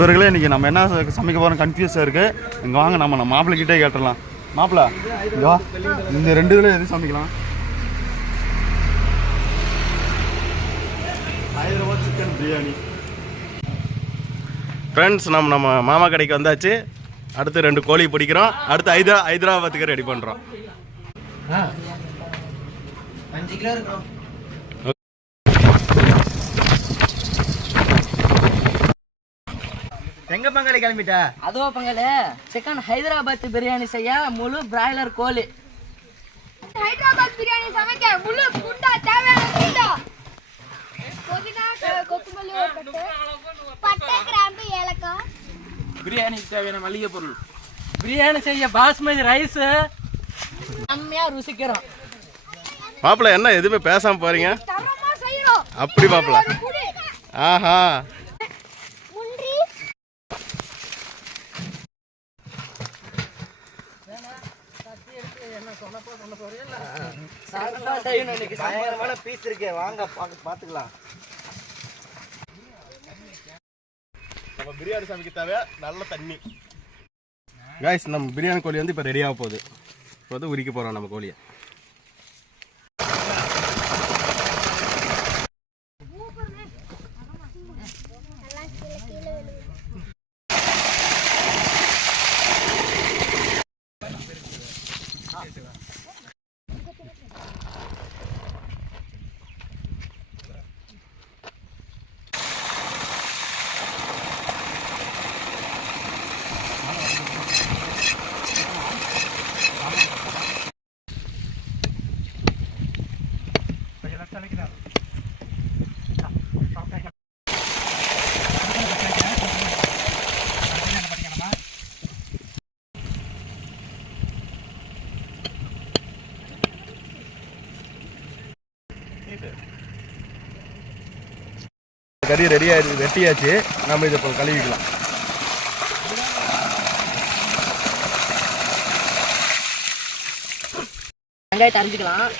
நண்பர்களே, இன்றைக்கி நம்ம என்ன சமைக்க போகிறோம் கன்ஃபியூஸாக இருக்குது. இங்கே வாங்க நம்ம மாப்பிள்ளைக்கிட்டே கேட்டுடலாம். மாப்பிள்ளை, இங்கே இந்த 2 இதில் எது சமைக்கலாம்? ஹைதராபாத் சிக்கன் பிரியாணி. ஃப்ரெண்ட்ஸ், நம்ம மாமா கடைக்கு வந்தாச்சு. அடுத்து 2 கோழி பிடிக்கிறோம். அடுத்து ஹைதராபாத்துக்கு ரெடி பண்ணுறோம். 5 கிலோ இருக்கும். எங்க பங்காளி கிளம்பிட்ட? அதோ பங்காளி, சிக்கன் ஹைதராபாத் பிரியாணி செய்ய முழு பிராய்லர் கோழி. ஹைதராபாத் பிரியாணி சமைக்க முழு குண்டா தேவையான குண்டா. புதினா, கொத்தமல்லி, பட்டை, கிராம்பு, ஏலக்காய். பிரியாணிக்கு தேவையான மளிகை பொருள். பிரியாணி செய்ய பாஸ்மதி ரைஸ் செம்மையா ருசிக்கிறோம். மாப்பிள்ளை, என்ன எதுவுமே பேசாம போறீங்க? அப்படி மாப்பிள்ளை. ஆஹா, பீஸ் இருக்கு, வாங்க பாத்துக்கலாம். நம்ம பிரியாணி சமைக்க தேவை நல்ல தண்ணி. காய்ஸ், நம்ம பிரியாணி கோழி வந்து இப்போ ரெடியாக போகுது. இப்போ வந்து உரிக்க போகிறோம் நம்ம கோழியை. கறி ரெடியாக வெட்டியாச்சு. நம்ம இதை இப்போ கழுவிக்கலாம். வெங்காயத்தை அரைஞ்சிக்கலாம்.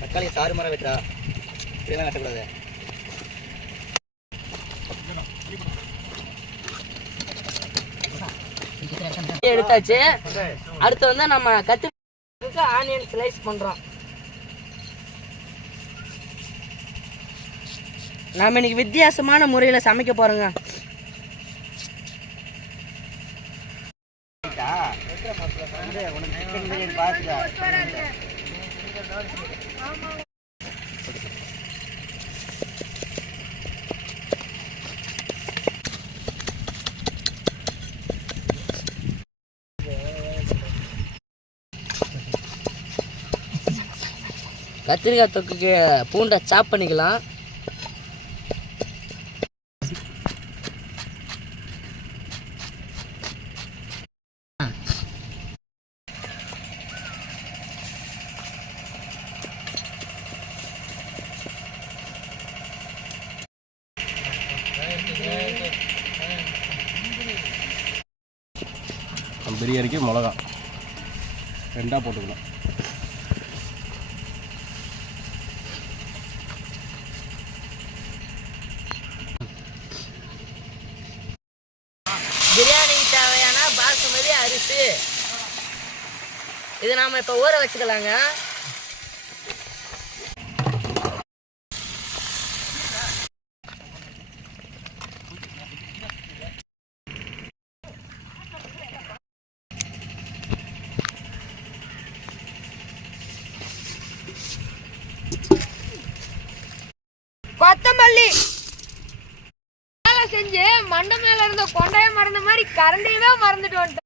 தக்காளி சாறு மரம் வெட்டா, இதெல்லாம் வெட்டக்கூடாது. எடுத்தாச்சு. அடுத்து வந்து நம்ம கத்திரிக்காய்க்கு ஆனியன் ஸ்லைஸ் பண்றோம். நாம இன்னைக்கு வித்தியாசமான முறையில சமைக்க போறோங்க. கத்திரிக்காய் தொக்குக்கு பூண்டை சாப் பண்ணிக்கலாம். பிரியாணிக்கு மிளகா 2 போட்டுக்கணும். பிரியாணிக்கு தேவையான பாசுமதி அரிசி இது நாம இப்ப ஊற வச்சுக்கலாங்க. கொத்தமல்லி செஞ்சு மண்டை மேல இருந்த கொண்டைய மறந்த மாதிரி கரண்டியவே மறந்துட்டு வந்துட்டேன்.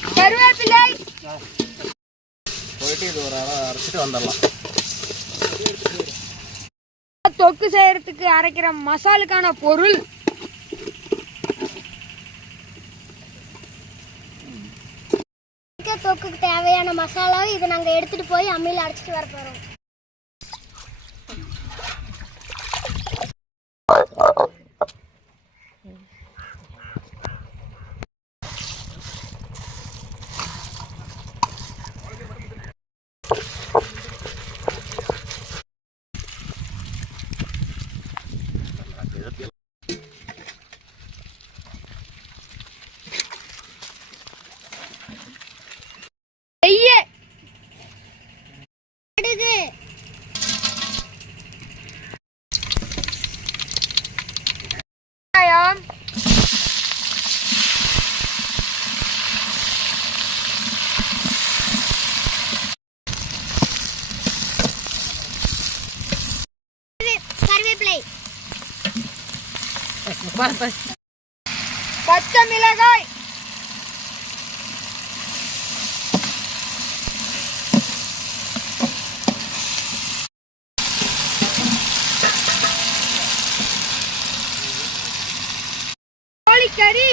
கருவேப்பிலை போயிட்டு இது ஒரு அரைச்சிட்டு வந்துடலாம். தொக்கு செய்யறதுக்கு அரைக்கிற மசாலுக்கான பொருள் தொக்குக்கு தேவையான மசாலாவை இதை நாங்கள் எடுத்துட்டு போய் அம்மியில் அரைச்சிட்டு வர போகிறோம். கருவேப்பிலை, பச்சை மிளகாய், கோழிக்கறி,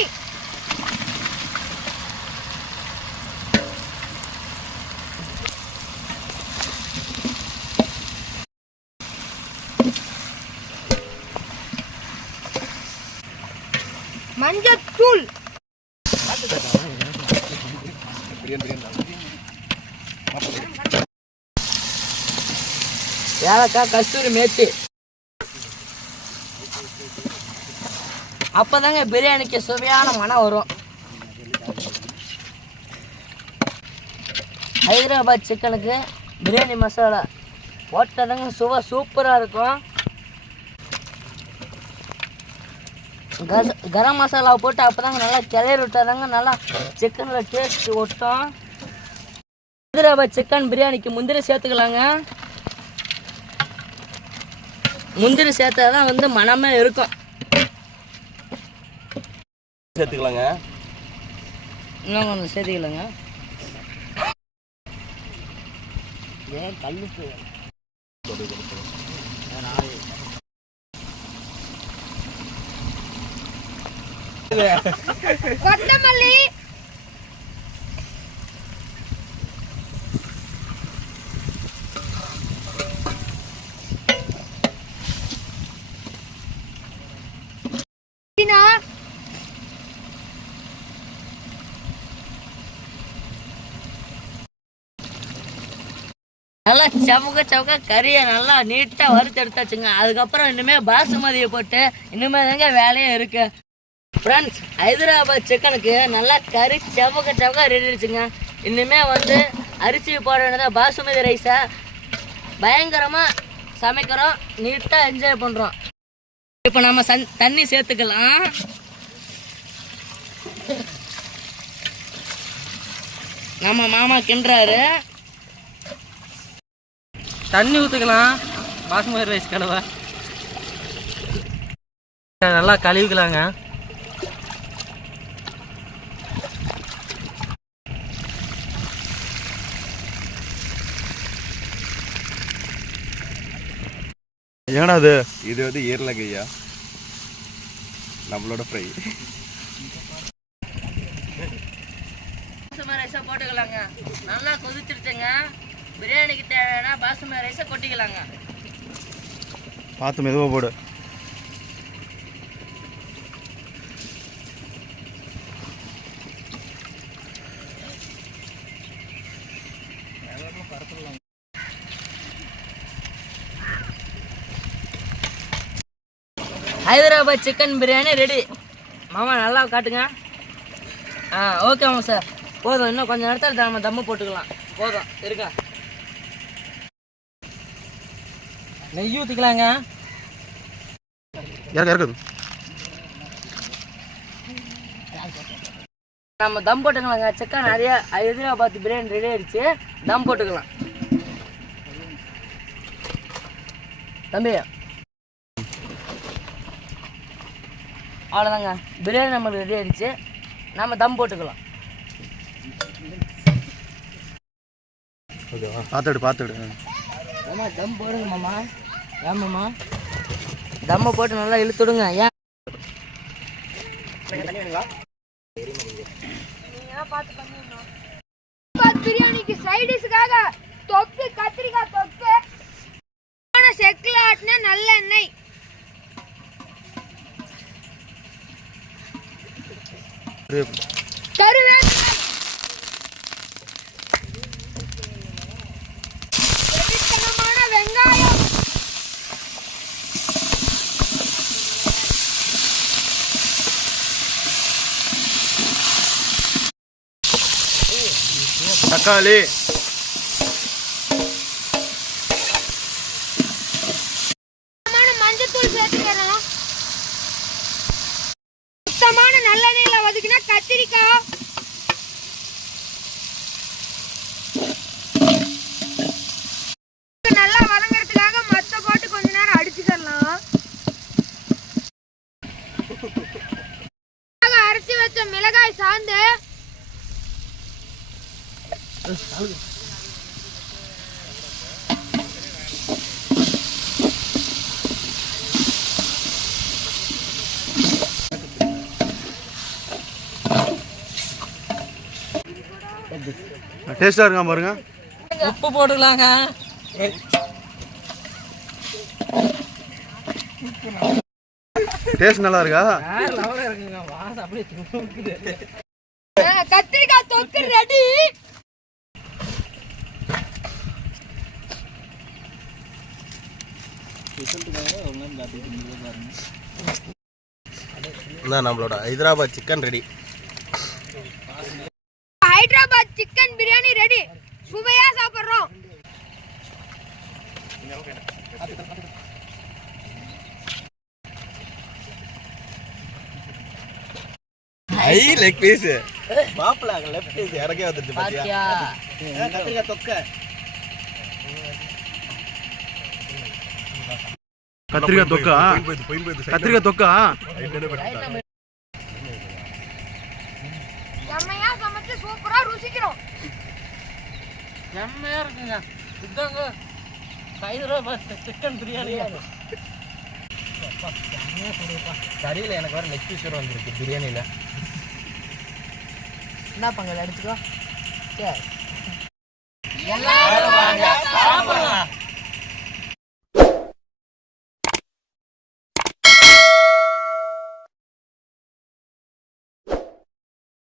மஞ்சத்தூள், ஏலக்காய், கஸ்தூரி மேத்தி. அப்பதாங்க பிரியாணிக்கு சுவையான மனம் வரும். ஹைதராபாத் சிக்கனுக்கு பிரியாணி மசாலா போட்டதாங்க சுவை சூப்பராக இருக்கும். கரம் மசாலா போட்டு அப்போதாங்க நல்லா கிளறி விட்டாதாங்க நல்லா சிக்கனில் டேஸ்ட் ஒட்டும். ஹைதராபாத் சிக்கன் பிரியாணிக்கு முந்திரி சேர்த்துக்கலாங்க. முந்திரி சேர்த்தா தான் வந்து மனமே இருக்கும். சேர்த்துக்கலாங்க. இன்னும் கொஞ்சம் சேர்த்துக்கலாங்க. ஏன் கல்லுப்பு கொத்தமல்லி, புதினா, நல்லா சவுக்க கறியை நல்லா நீட்டாக வறுத்து எடுத்தாச்சுங்க. அதுக்கப்புறம் இனிமே பாசுமதியை போட்டு இனிமே தாங்க வேலையே இருக்கு. ஃப்ரெண்ட்ஸ், ஹைதராபாத் சிக்கனுக்கு நல்லா கறி சவுக்க ரெடி ஆயிடுச்சுங்க. இனிமே வந்து அரிசி போட வேண்டியதா பாசுமதி ரைஸை பயங்கரமாக சமைக்கிறோம், நீட்டாக என்ஜாய் பண்ணுறோம். இப்போ நம்ம தண்ணி சேர்த்துக்கலாம். நம்ம மாமா கிண்டுறாரு. தண்ணி ஊற்றுக்கலாம். பாசுமதி ரைஸ் கலவை நல்லா கழுவிக்கலாங்க. ஏன்னா இது வந்து ஈரலகையா நம்மளோட ஃப்ரை. பாசுமதி ரைஸை போட்டுக்கலாங்க. நல்லா கொதிச்சிருச்சுங்க. பிரியாணிக்கு தேவையான பாசுமதி ரைஸை கொட்டிக்கலாங்க. பார்த்து மெதுவாக போடு. Hyderabad chicken biryani ready. மாமா நல்லா காட்டுங்க. ஓகே மாமா சார், போதும். இன்னும் கொஞ்சம் நேரத்தில் நம்ம தம்மு போட்டுக்கலாம். போதும் இருக்கா. நெய் ஊற்றிக்கலாங்க. இருக்குது நம்ம தம் போட்டுக்கலாங்க. சிக்கன் நிறைய ஹைதராபாத் பிரியாணி ரெடி ஆயிடுச்சு. தம் போட்டுக்கலாம். தம்பி அவ்வளோதாங்க, பிரியாணி நம்மளுக்கு ரெடி ஆயிடுச்சு. நம்ம தம் போட்டுக்கலாம். பார்த்துடு. மாமா தம் போடுங்க மாமா. ஏன் மாமா தம்மை போட்டு நல்லா இழுத்துடுங்க. ஏன் பிரியாணிக்கு சைடிஷுக்காக தொக்கு, கத்திரிக்காய் தொக்கு, செக்கில் ஆட்டின நல்லெண்ணெய். கருவேப்பிலை, வெடித்தனமான வெங்காயம், தக்காளி, மஞ்சத்தூள் சேர்த்துக்கிறோம். சுத்தமான நல்லெண்ணெயில வதக்கினா கத்திரிக்காய், நல்லா வதங்கறதுக்காக மத்த போட்டு கொஞ்ச நேரம் அடிச்சுக்கலாம். அரைச்சி வச்ச மிளகாய் சாந்து, டேஸ்டா இருக்கா பாருங்க. உப்பு போட்டுக்கலாங்க. டேஸ்ட் நல்லா இருக்கா? கத்திரிக்காய் தொக்கு ரெடி. நம்மளோட Hyderabad chicken ready. Hyderabad chicken biryani ready. சுவையா சாப்பிடுறோம். ஐ லெக் பீஸ் மாப்ள லெஃப்ட் பீஸ் இறக்கே வந்துருச்சு பாத்தியா? கத்திரிக்காய் தொக்க. கத்திரிக்காய் தொக்கா? கத்திரிக்காய் தொக்கா? செம்மையா சமைச்சு சூப்பரா ருசிக்கிறோம். செம்மையா இருக்குங்க. இதாங்க ஹைதராபாத் சிக்கன் பிரியாணி. கறியில எனக்கு வர நெக் பீஸ் வந்துருக்கு பிரியாணியில. என்ன பங்கல் அடிச்சுக்கோ. சரி எல்லாரும் வாங்க.